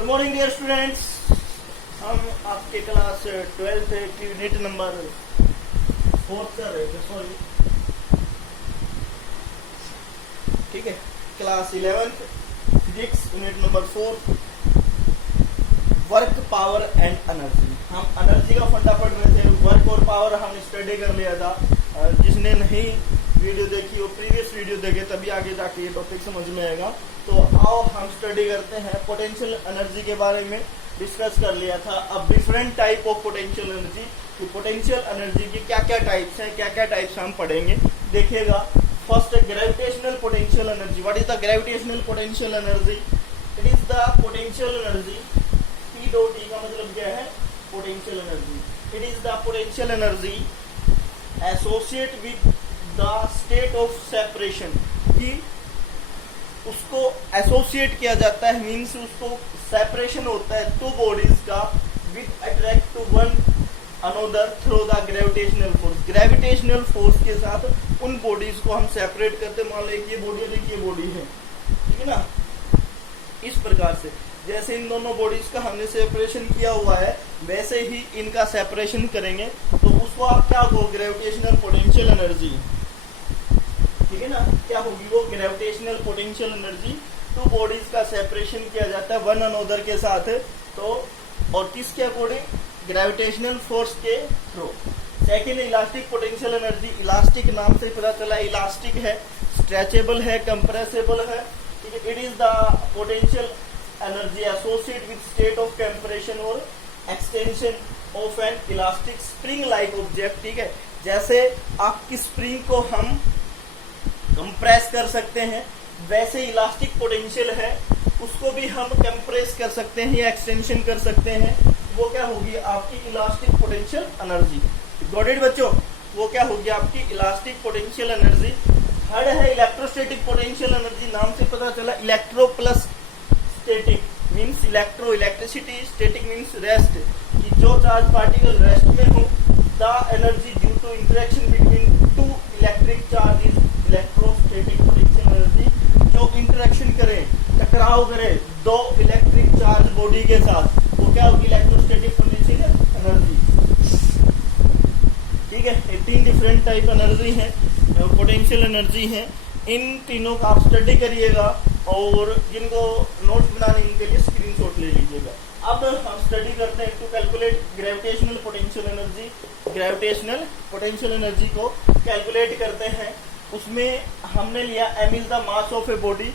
Good morning dear students. हम आपके class 12th की यूनिट नंबर 4 कर रहे थे, सॉरी, ठीक है। Class 11th physics unit number 4, work, power and energy. हम एनर्जी का फंडा पढ़ रहे थे। वर्क और पावर हम स्टडी कर लिया था। जिसने नहीं वीडियो देखी वो प्रीवियस वीडियो देखे, तभी आगे जाके ये टॉपिक समझ में आएगा। तो आओ हम स्टडी करते हैं। पोटेंशियल एनर्जी के बारे में डिस्कस कर लिया था। अब different type of potential energy, कि पोटेंशियल एनर्जी की क्या क्या टाइप्स हैं, क्या क्या टाइप्स हम पढ़ेंगे, देखिएगा। फर्स्ट है gravitational potential energy. What is the gravitational potential energy? It is the potential energy, P dot E का मतलब क्या है? Potential energy. It is the potential energy associate with the state of separation. कि उसको associate किया जाता है, means उसको सेपरेशन होता है टू बॉडीज का with attract to one another through the gravitational force. Gravitational force के साथ उन बॉडीज को हम सेपरेट करते। मान लो ये बॉडी है, देखिए बॉडी है, ठीक है ना। इस प्रकार से जैसे इन दोनों बॉडीज का हमने सेपरेशन किया हुआ है, वैसे ही इनका सेपरेशन करेंगे तो उसको आप क्या कहो? ग्रेविटेशनल पोटेंशियल एनर्जी, ठीक है ना। क्या होगी वो? Gravitational potential energy. To bodies का सेपरेशन किया जाता है वन अनोदर के साथ, तो और किसके अकॉर्डिंग? ग्रेविटेशनल फोर्स के through. Second, elastic potential energy. Elastic नाम से पता चला, इलास्टिक है, स्ट्रेचेबल है, कंप्रेसिबल है, ठीक है। It is the potential energy associate with state of compression और extension of an elastic spring like object, ठीक है। जैसे आपकी स्प्रिंग को हम कंप्रेस कर सकते हैं, वैसे इलास्टिक पोटेंशियल है, उसको भी हम कंप्रेस कर सकते हैं या एक्सटेंशन कर सकते हैं। वो क्या होगी? आपकी elastic potential energy. Got it बच्चों? वो क्या होगी? आपकी इलास्टिक पोटेंशियल एनर्जी। थर्ड है इलेक्ट्रोस्टैटिक पोटेंशियल एनर्जी। नाम से पता चला, electro plus static means electro, electricity, static means rest, कि जो चार्ज पार्टिकल रेस्ट में हो, the energy due to interaction between two electric charges, electrostatic potential energy. जो इंटरेक्शन करे, टकराव करे दो इलेक्ट्रिक चार्ज बॉडी के साथ, वो क्या होगी? इलेक्ट्रोस्टैटिक पोटेंशियल एनर्जी, ठीक है। 18 डिफरेंट टाइप एनर्जी है, पोटेंशियल एनर्जी है। इन तीनों का आप स्टडी करिएगा और जिनको नोट्स बनाने के लिए स्क्रीनशॉट ले लीजिएगा। अब हम स्टडी करते हैं to calculate gravitational potential energy. Gravitational potential energy को कैलकुलेट करते हैं। उसमें हमने लिया m is the mass of a body,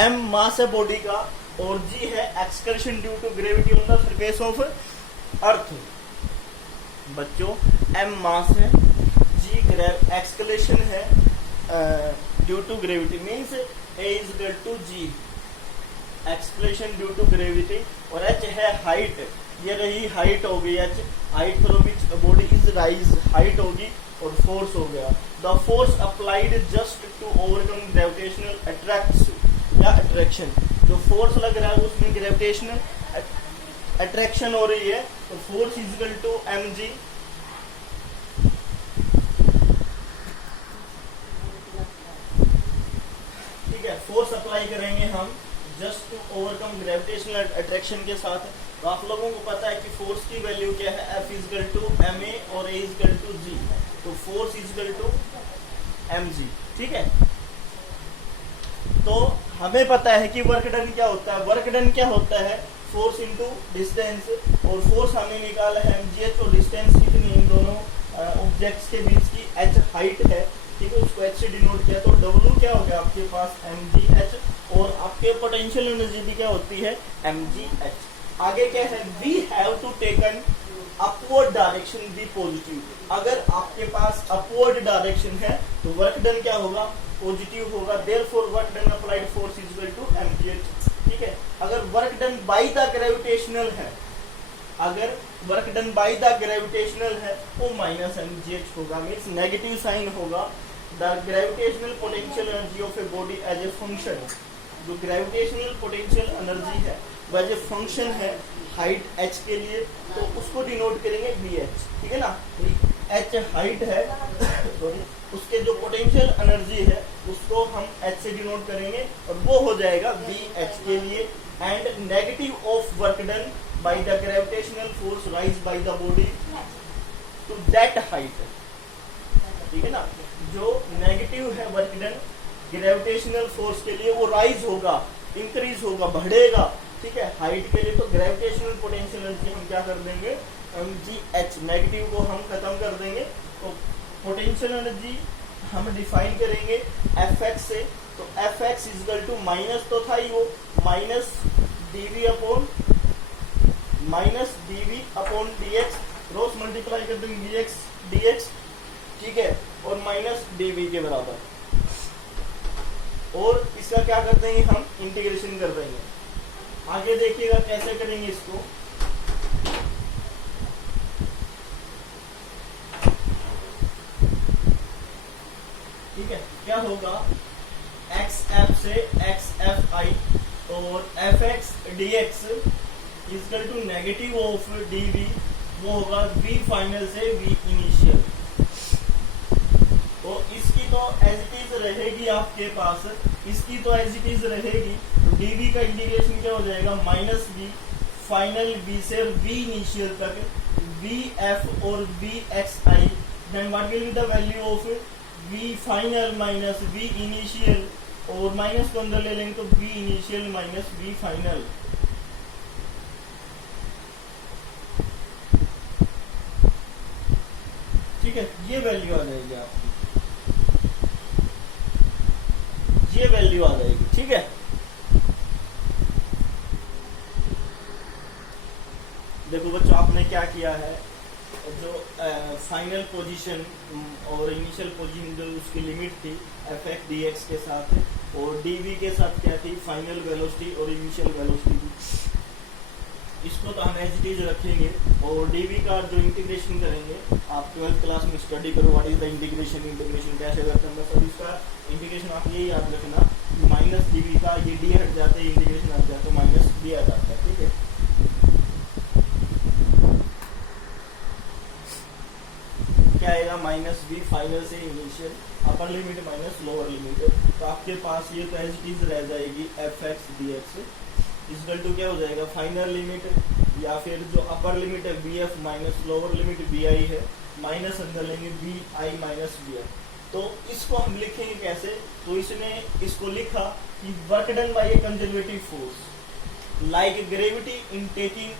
m mass है बॉडी का, और g है acceleration due to gravity on the surface of earth. बच्चों m मास है, g एक्सकलेशन है due to gravity, means a is equal to g acceleration due to gravity, और h है height. ये रही हाइट हो गई, h height through which body is rise, height होगी, और फोर्स हो गया the force applied just to overcome gravitational attraction या अट्रैक्शन। जो फोर्स लग रहा है उसमें ग्रेविटेशनल अट्रैक्शन हो रही है, तो force is equal to mg। ठीक है, फोर्स अप्लाई करेंगे हम just to overcome gravitational attraction के साथ। तो आप लोगों को पता है कि फोर्स की वैल्यू क्या है? F is equal to ma और A is equal to g, तो force is equal to mg, ठीक है। तो हमें पता है कि वर्क डन क्या होता है। वर्क डन क्या होता है? फोर्स इंटू डिस्टेंस, और फोर्स हमने निकाला है mgh, और डिस्टेंस कितनी इन दोनों ऑब्जेक्ट्स के बीच की? h हाइट है, ठीक है, उसको h से डिनोट किया, तो W क्या हो गया आपके पास? mgh, और आपके पोटेंशियल एनर्जी भी क्या होती है? mgh। आगे क्या है? We have to taken upward direction be positive. अगर आपके पास अपवर्ड डायरेक्शन है तो वर्क डन क्या होगा? पॉजिटिव होगा। Therefore work done applied force is equal to mgh, ठीक है। अगर work done by the gravitational है, अगर work done by the gravitational है, वो माइनस mgh होगा, मीन्स नेगेटिव साइन होगा। The gravitational potential energy of a body as a function, जो ग्रेविटेशनल पोटेंशियल एनर्जी है वह जो फंक्शन है हाइट h के लिए, तो उसको डिनोट करेंगे bh, ठीक है ना। h हाइट है सॉरी, उसके जो पोटेंशियल एनर्जी है उसको हम h से डिनोट करेंगे, और वो हो जाएगा bh के लिए and negative of work done by the gravitational force rise by the body to that height। ठीक है ना, जो नेगेटिव है वर्क डन ग्रेविटेशनल फोर्स के लिए वो राइज होगा, इंक्रीज होगा, बढ़ेगा। ठीक है, हाइट के लिए तो ग्रेविटेशनल पोटेंशियल एनर्जी हम क्या कर देंगे, mgh, नेगेटिव को हम खत्म कर देंगे। तो पोटेंशियल एनर्जी हम डिफाइन करेंगे Fx से। तो Fx इजकल टू माइनस तो था ही वो, minus dv upon dx, cross multiply कर देंगे dx, ठीक है, और माइनस dv के बराबर। और इसका क्या कर देंगे हम, इंटीग्रेशन कर देंगे। आगे देखिएगा कैसे करेंगे इसको। ठीक है, क्या होगा, xf से xfi और fx dx is equal to negative of dv, वो होगा v फाइनल से v इनिशियल। तो इसकी तो एज इट इज रहेगी आपके पास, इसकी तो एज इट इज रहेगी। तो dv का इंटीग्रेशन क्या हो जाएगा, माइनस v फाइनल v से v इनिशियल तक, vf और vxi, then what will be the value of v final minus v initial, और माइनस को अंदर ले लेंगे तो v initial minus v final. ठीक है, ये वैल्यू आ जाएगी आपकी, ये वैल्यू आ जाएगी। ठीक है, देखो बच्चों आपने क्या किया है, जो फाइनल पोजीशन और इनिशियल पोजीशन जो उसकी लिमिट थी fx dx के साथ, और dv के साथ क्या थी, फाइनल वेलोसिटी और इनिशियल वेलोसिटी थी। इसको तो हम एज इट इज रखेंगे, और dv का जो इंटीग्रेशन करेंगे, आप 12th क्लास में स्टडी करो व्हाट इज द इंटीग्रेशन कैसे करते हैं। बस इसका इंटीग्रेशन आप ये याद रखना, माइनस dv का ये d हट जाते हैं, इंटीग्रेशन हट जाता है, माइनस d आ जाता है। ठीक है, क्या आएगा, माइनस v फाइनल से initial, upper limit minus lower limit. तो आपके पास ये तो एज इट इज रह जाएगी fx dx इजकल टू क्या हो जाएगा, फाइनल लिमिट या फिर जो अपर लिमिट है bf minus lower limit bi है, माइनस अंदर लेंगे bi माइनस bf। तो इसको हम लिखेंगे कैसे, तो इसने इसको लिखा कि work done by a conservative force like gravity in taking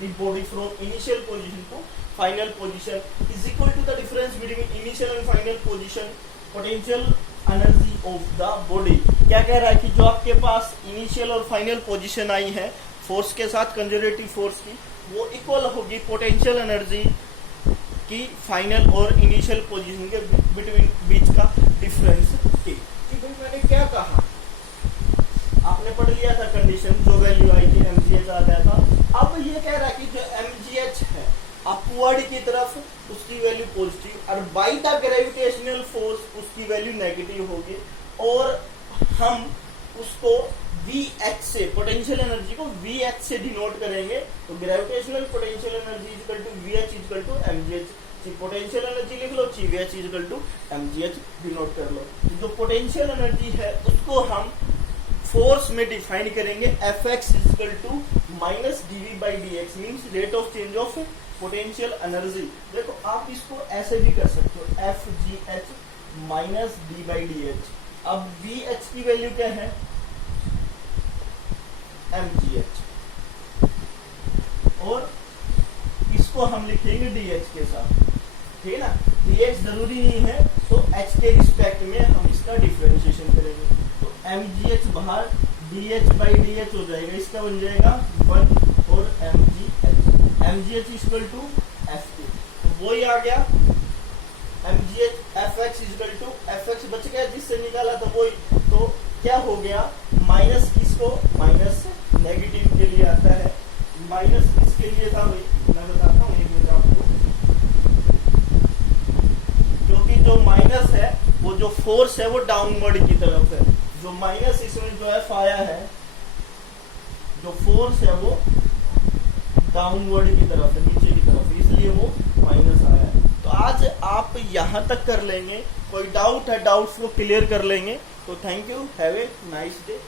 the body from initial position to final position is equal to the difference between initial and final position potential energy of the body. क्या कह रहा है कि जो आपके पास initial और final position आई है फोर्स के साथ, कंजर्वेटिव फोर्स की, वो इक्वल होगी पोटेंशियल एनर्जी की फाइनल और इनिशियल पोजीशन के बिटवीन बीच का डिफरेंस की। मैंने क्या कहा, आपने पढ़ लिया था कंडीशन, जो वैल्यू आई थी mgh आ गया था। अब ये कह रहा है कि जो mgh है अपवर्ड की तरफ उसकी वैल्यू पॉजिटिव, और बाय द ग्रेविटेशनल फोर्स उसकी वैल्यू नेगेटिव होगी, और हम उसको VH से, पोटेंशियल एनर्जी को VH से डिनोट करेंगे। तो gravitational potential energy equal to VH equal to mgh। Potential energy लिख लो, VH equal to mgh denote कर लो। जो पोटेंशियल एनर्जी है उसको हम फोर्स में डिफाइन करेंगे Fx equal to minus dv by dx, means rate of change of potential energy. देखो आप इसको ऐसे भी कर सकते हो, Fgh minus d by dh। अब Vh की वैल्यू क्या है, mgh, और इसको हम लिखेंगे dh के साथ। ठीक है ना, dh जरूरी नहीं है, तो h के रिस्पेक्ट में हम इसका डिफरेंशिएशन करेंगे। तो mgh बाहर, dh बाई dh हो जाएगा, इसका बन जाएगा 1 और mgh इक्वल टू ft। तो वो ही आ गया, mgh fx equal to fx बच गया जिससे निकाला था वही। तो क्या हो गया, माइनस इसको, माइनस नेगेटिव के लिए आता है, माइनस इसके लिए था भाई, मैं बताता हूँ एक मिनट आपको। क्योंकि जो माइनस है वो जो फोर्स है वो डाउनवर्ड की तरफ है, जो माइनस इसमें जो एफ आया है, जो फोर्स है वो डाउनवर्ड की तरफ है, नीचे की तरफ, इसलिए वो माइनस आया है। तो आज आप यहाँ तक कर लेंगे, कोई डाउट है डाउट्स को क्लियर कर लेंगे। तो thank you, have a nice day.